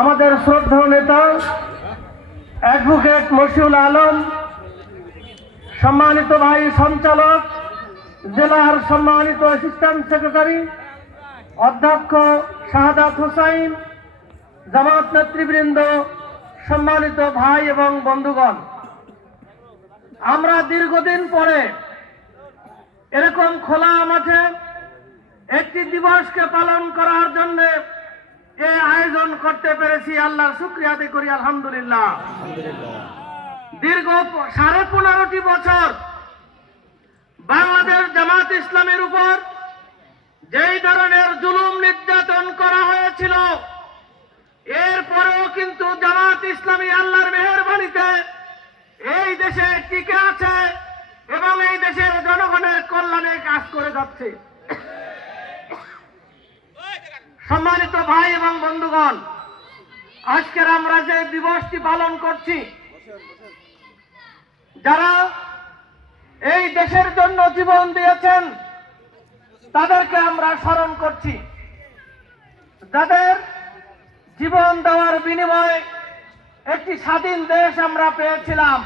আমাদের শ্রদ্ধেয় নেতা অ্যাডভোকেট মশিউল আলম, সম্মানিত ভাই সঞ্চালক, জেলার সম্মানিত অ্যাসিস্ট্যান্ট সেক্রেটারি অধ্যক্ষ শাহাদাত হোসাইন, জামাত নেতৃবৃন্দ, সম্মানিত ভাই এবং বন্ধুগণ, আমরা দীর্ঘদিন পরে এরকম খোলা মাঠে একটি দিবসকে পালন করার জন্য এই আয়োজন করতে পেরেছি। আল্লাহর শুকরিয়া আদায় করি, আলহামদুলিল্লাহ। দীর্ঘ 15.5 বছর বাংলাদেশ জামাত ইসলামের উপর যেই ধরনের জুলুম নির্যাতন করা হয়েছিল, এরপরেও কিন্তু জামাত ইসলামী আল্লাহর মেহেরবানিতে এই দেশে টিকে আছে এবং এই দেশের জনগণের কল্যাণে কাজ করে যাচ্ছে। সম্মানিত ভাই এবং বন্ধুগণ, আজকের আমরা যে দিবসটি পালন করছি, যারা এই দেশের জন্য জীবন দিয়েছেন তাদেরকে আমরা স্মরণ করছি। যাদের জীবন দেওয়ার বিনিময়ে একটি স্বাধীন দেশ আমরা পেয়েছিলাম,